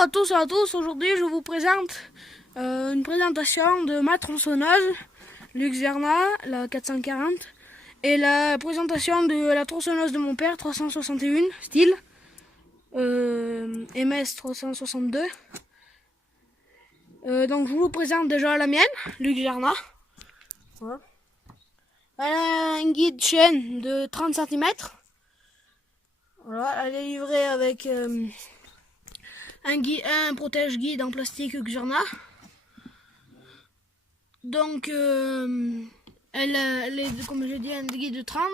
à tous et à tous, aujourd'hui je vous présente une présentation de ma tronçonneuse Luxerna, la 440, et la présentation de la tronçonneuse de mon père 361 style MS 362. Donc je vous présente déjà la mienne, Luxerna. Voilà. Elle a un guide chaîne de 30 cm. Voilà, elle est livrée avec un protège-guide en plastique Luxerna. Donc elle est, comme je dis, un guide de 30.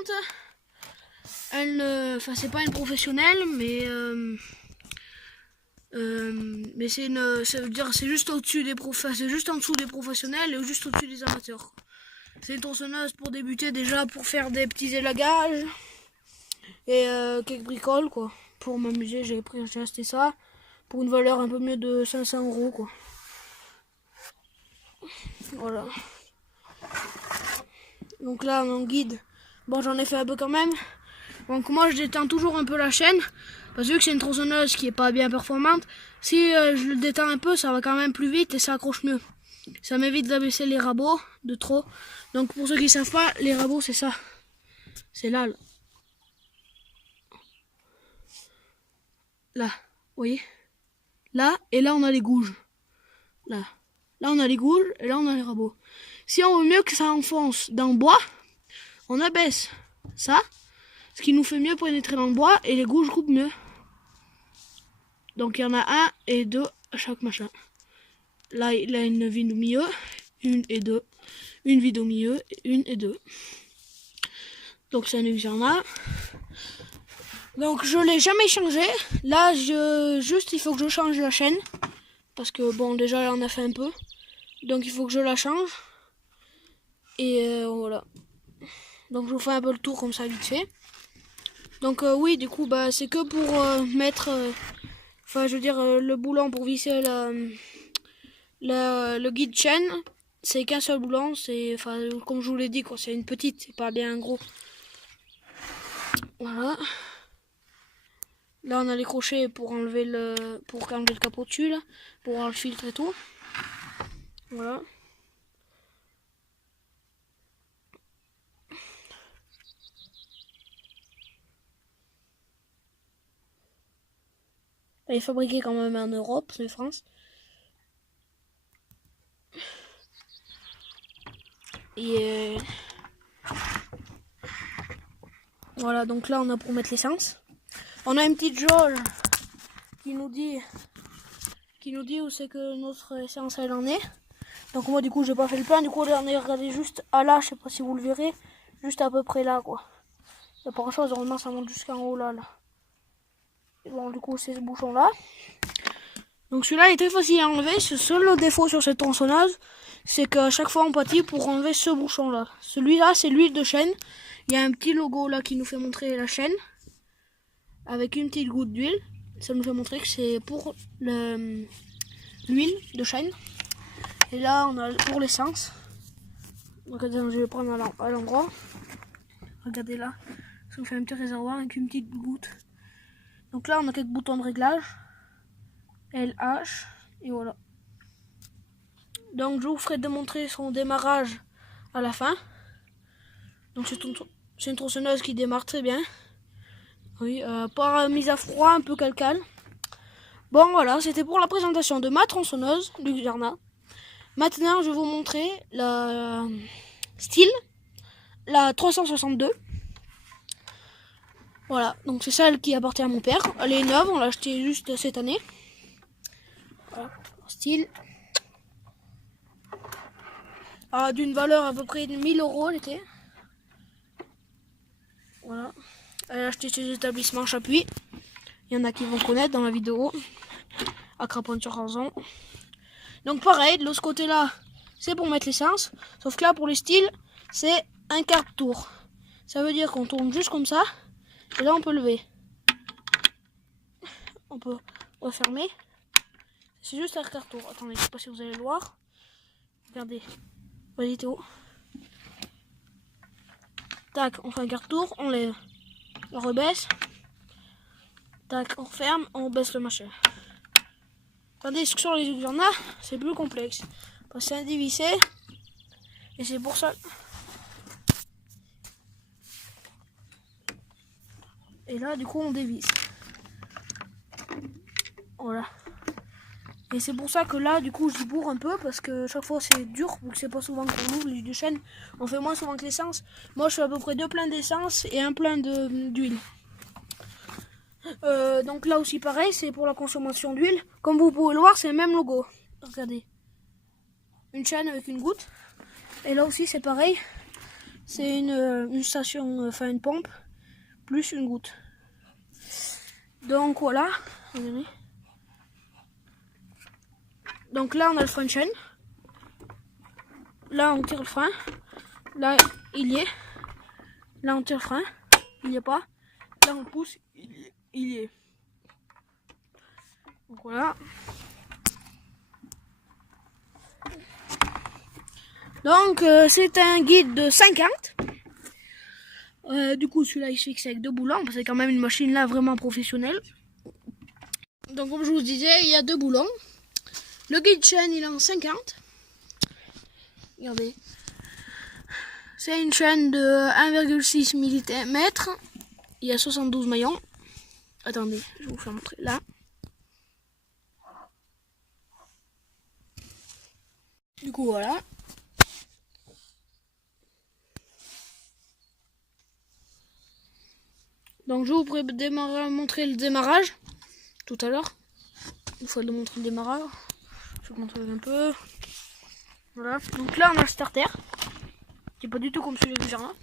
Enfin, c'est pas une professionnelle, mais ça veut dire c'est juste au-dessus des c'est juste en dessous des professionnels et juste au-dessus des amateurs. C'est une tronçonneuse pour débuter, déjà pour faire des petits élagages et quelques bricoles quoi. Pour m'amuser, j'ai acheté ça pour une valeur un peu mieux de 500 € quoi. Voilà. Donc là mon guide, bon j'en ai fait un peu quand même. Donc moi je détends toujours un peu la chaîne, parce que vu que c'est une tronçonneuse qui est pas bien performante, si je le détends un peu, ça va quand même plus vite et ça accroche mieux. Ça m'évite d'abaisser les rabots de trop. Donc pour ceux qui savent pas, les rabots c'est ça. C'est là. Là, vous voyez? Là, et là on a les gouges. Là. Là on a les gouges et là on a les rabots. Si on veut mieux que ça enfonce dans le bois, on abaisse ça. Ce qui nous fait mieux pénétrer dans le bois et les gouges coupent mieux. Donc il y en a un et deux à chaque machin. Là il a une vide au milieu, une et deux. Une vide au milieu, une et deux. Donc c'est un Luxerna. Donc je l'ai jamais changé. Là juste il faut que je change la chaîne. Parce que bon déjà elle en a fait un peu. Donc il faut que je la change. Et voilà. Donc je vous fais un peu le tour comme ça vite fait. Donc oui du coup bah c'est que pour mettre enfin je veux dire le boulon pour visser le guide chaîne, c'est qu'un seul boulon, c'est enfin comme je vous l'ai dit quoi, c'est une petite, c'est pas bien gros. Voilà. Là on a les crochets pour enlever le capot dessus là, pour avoir le filtre et tout. Voilà. Elle est fabriquée quand même en Europe, c'est France. Et voilà, donc là on a pour mettre l'essence. On a une petite jauge qui nous dit où c'est que notre essence elle en est. Donc moi du coup j'ai pas fait le plein, du coup on est regardé juste à là, je sais pas si vous le verrez, juste à peu près là quoi. Il n'y a pas grand chose, normalement ça monte jusqu'en haut là. Et bon du coup c'est ce bouchon là. Donc celui-là est très facile à enlever, ce seul défaut sur cette tronçonneuse, c'est qu'à chaque fois on pâtit pour enlever ce bouchon là. Celui-là c'est l'huile de chêne, il y a un petit logo là qui nous fait montrer la chaîne, avec une petite goutte d'huile, ça nous fait montrer que c'est pour l'huile de chêne. Et là on a pour l'essence. Donc je vais prendre à l'endroit. Regardez là, ça nous fait un petit réservoir avec une petite goutte. Donc là on a quelques boutons de réglage. LH et voilà. Donc je vous ferai démontrer son démarrage à la fin. Donc c'est une tronçonneuse qui démarre très bien. Oui, pas mise à froid, un peu calcale. Bon voilà, c'était pour la présentation de ma tronçonneuse Luxerna. Maintenant je vais vous montrer la style, la 362. Voilà, donc c'est celle qui appartient à mon père. Elle est neuve, on l'a achetée juste cette année. Voilà, style. D'une valeur à peu près de 1000 € elle était. Voilà. Elle a acheté chez établissements Chapuis. Il y en a qui vont connaître dans la vidéo. À Craponne-sur-Arzon. Donc pareil, de l'autre côté là, c'est pour mettre l'essence. Sauf que là, pour les styles, c'est un quart de tour. Ça veut dire qu'on tourne juste comme ça. Et là, on peut lever. On peut refermer. C'est juste un quart de tour. Attendez, je sais pas si vous allez le voir. Regardez. Vas-y Théo. Tac, on fait un quart de tour, on lève. On rebaisse. Tac, on referme, on baisse le machin. Tandis que sur les Xana, c'est plus complexe. Parce que c'est un dévissé. Et c'est pour ça. Et là, du coup, on dévisse. Voilà. Et c'est pour ça que là, du coup, j'y bourre un peu. Parce que chaque fois, c'est dur. Vu que c'est pas souvent qu'on ouvre les chaînes. On fait moins souvent que l'essence. Moi, je fais à peu près 2 pleins d'essence et un plein d'huile. Donc là aussi, pareil, c'est pour la consommation d'huile. Comme vous pouvez le voir, c'est le même logo. Regardez. Une chaîne avec une goutte. Et là aussi, c'est pareil. C'est une station, enfin une pompe, plus une goutte. Donc voilà. Regardez. Donc là, on a le frein de chaîne. Là, on tire le frein. Là, il y est. Là, on tire le frein. Il n'y est pas. Là, on pousse. Il y est. Donc voilà. Donc, c'est un guide de 50. Du coup, celui-là, il se fixe avec 2 boulons. Parce que c'est quand même une machine là vraiment professionnelle. Donc, comme je vous disais, il y a 2 boulons. Le guide chaîne, il est en 50. Regardez. C'est une chaîne de 1,6 mm. Il y a 72 maillons. Attendez, je vais vous faire montrer là. Du coup, voilà. Donc, je vais vous montrer le démarrage tout à l'heure. Une fois de montrer le démarrage, je vais vous montrer un peu. Voilà. Donc là, on a le starter, qui est pas du tout comme celui du jardin.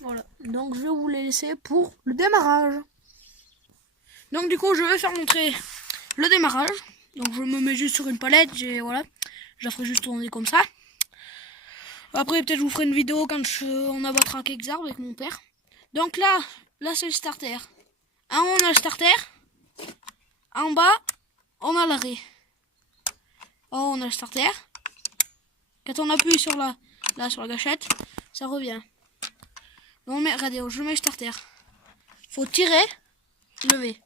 Voilà. Donc, je vais vous les laisser pour le démarrage. Donc, du coup, je vais faire montrer le démarrage. Donc, je me mets juste sur une palette. Voilà. Je la ferai juste tourner comme ça. Après, peut-être je vous ferai une vidéo quand on abattra quelques arbres avec mon père. Donc là c'est le starter. En haut, on a le starter. En bas, on a l'arrêt. En haut, on a le starter. Quand on appuie sur sur la gâchette, ça revient. Donc, regardez, je mets le starter. Faut tirer, lever.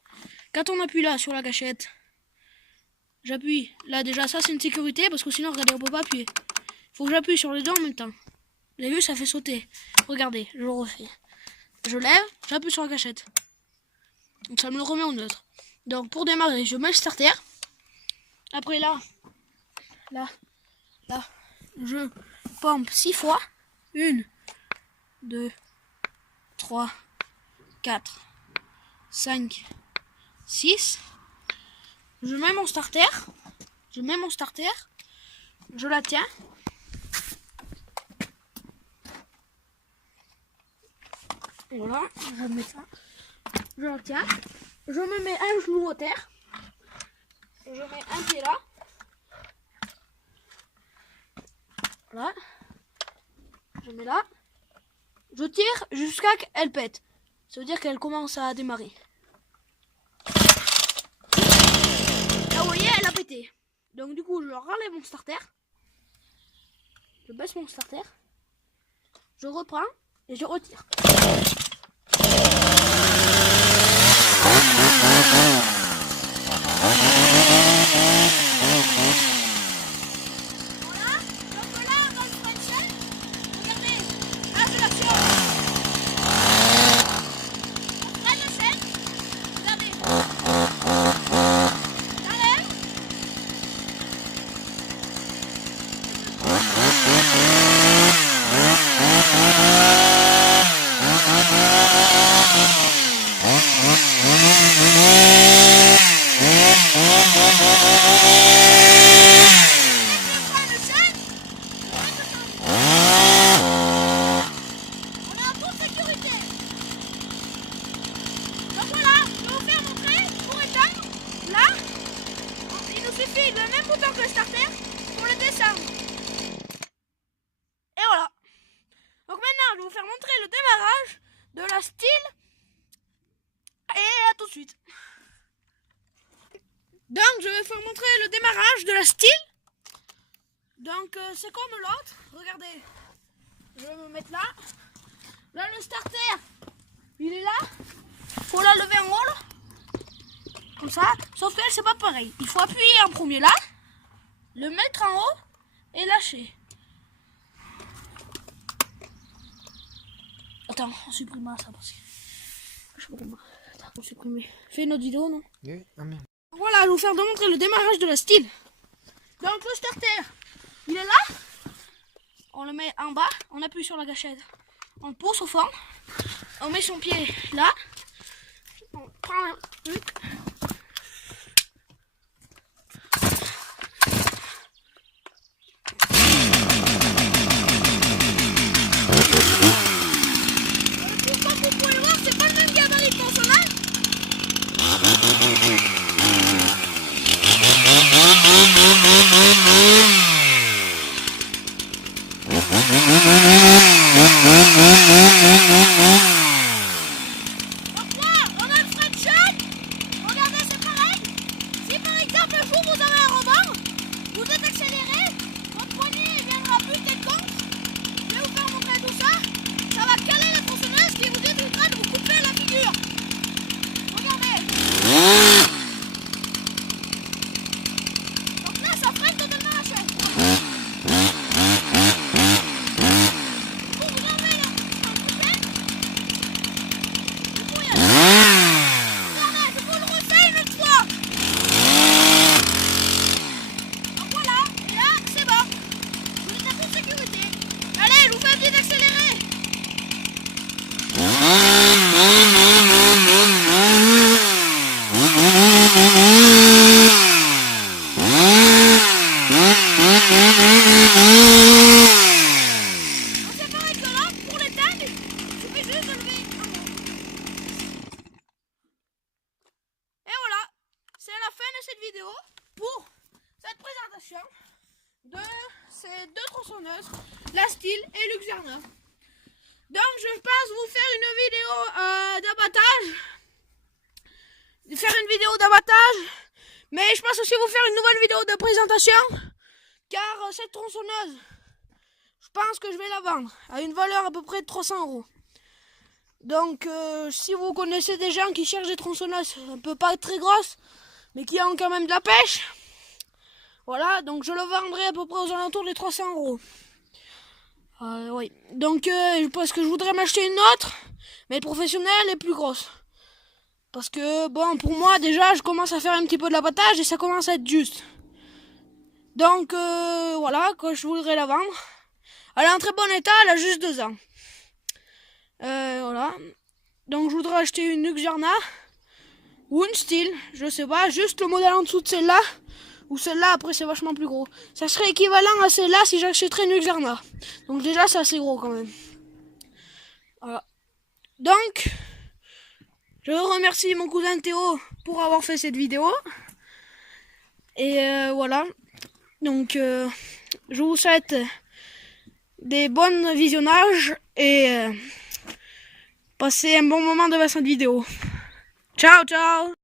Quand on appuie là sur la gâchette, j'appuie. Là, déjà, ça, c'est une sécurité parce que sinon, regardez, on peut pas appuyer. Faut que j'appuie sur les deux en même temps. Vous avez vu, ça fait sauter. Regardez, je le refais. Je lève, j'appuie sur la gâchette. Donc ça me le remet au neutre. Donc pour démarrer, je mets le starter. Après là, je pompe 6 fois. 1, 2, 3, 4, 5, 6. Je mets mon starter. Je la tiens. Voilà, je mets ça. Je la tiens. Je me mets un genou à terre. Je mets un pied là. Voilà. Je mets là. Je tire jusqu'à ce qu'elle pète. Ça veut dire qu'elle commence à démarrer. Là, vous voyez, elle a pété. Donc du coup, je relève mon starter. Je baisse mon starter. Je reprends et je retire. suffit le même bouton que le starter pour le descendre. Et voilà. Donc maintenant, je vais vous faire montrer le démarrage de la style. Et à tout de suite. Donc, je vais vous faire montrer le démarrage de la style. Donc, c'est comme l'autre. Regardez. Je vais me mettre là. Là, le starter, il est là. faut la lever en haut, là. Comme ça. Sauf qu'elle, c'est pas pareil. Il faut appuyer en premier là, le mettre en haut et lâcher. Attends, on supprimera ça parce que je sais pas comment. Attends, on supprimer. Fais notre vidéo, non? Oui, ah merde. Voilà, je vais vous faire démontrer le démarrage de la style. Donc le starter, il est là. On le met en bas, on appuie sur la gâchette, on le pousse au fond, on met son pied là, on prend un truc. Comme vous pouvez le voir, c'est pas le même gabarit de tronçonneuse. Donc là, on a le French shot. Regardez, c'est pareil. Si par exemple un jour vous avez un rebond, vous êtes accéléré, votre poignet viendra plus tête contre. Je vais vous faire montrer tout ça. Ça va caler la tronçonneuse qui vous est en train de vous couper la figure. Regardez. Donc là, ça freine totalement la chaîne. Allez, je vous fais un petit accéléré. Donc c'est pareil que là, pour l'éteindre, il suffit juste de lever un mot. Et voilà, c'est la fin de cette vidéo pour cette présentation de ces deux tronçonneuses, la Stihl et Luxarna. Donc je pense vous faire une vidéo d'abattage. Mais je pense aussi vous faire une nouvelle vidéo de présentation. Car cette tronçonneuse, je pense que je vais la vendre à une valeur à peu près de 300 €. Donc si vous connaissez des gens qui cherchent des tronçonneuses un peu pas très grosses, mais qui ont quand même de la pêche, voilà, donc je le vendrai à peu près aux alentours des 300 €. Oui. Donc parce que je voudrais m'acheter une autre, mais professionnelle et plus grosse. Parce que bon, pour moi déjà, je commence à faire un petit peu de l'abattage et ça commence à être juste. Donc voilà, que je voudrais la vendre. Elle est en très bon état, elle a juste 2 ans. Voilà. Donc je voudrais acheter une Luxarna ou une Stihl, je sais pas, juste le modèle en dessous de celle-là. Ou celle-là, après c'est vachement plus gros. Ça serait équivalent à celle-là si j'achèterais une Luxarna. Donc déjà c'est assez gros quand même. Voilà. Donc, je remercie mon cousin Théo pour avoir fait cette vidéo. Et voilà. Donc je vous souhaite des bons visionnages et passez un bon moment devant cette vidéo. Ciao ciao.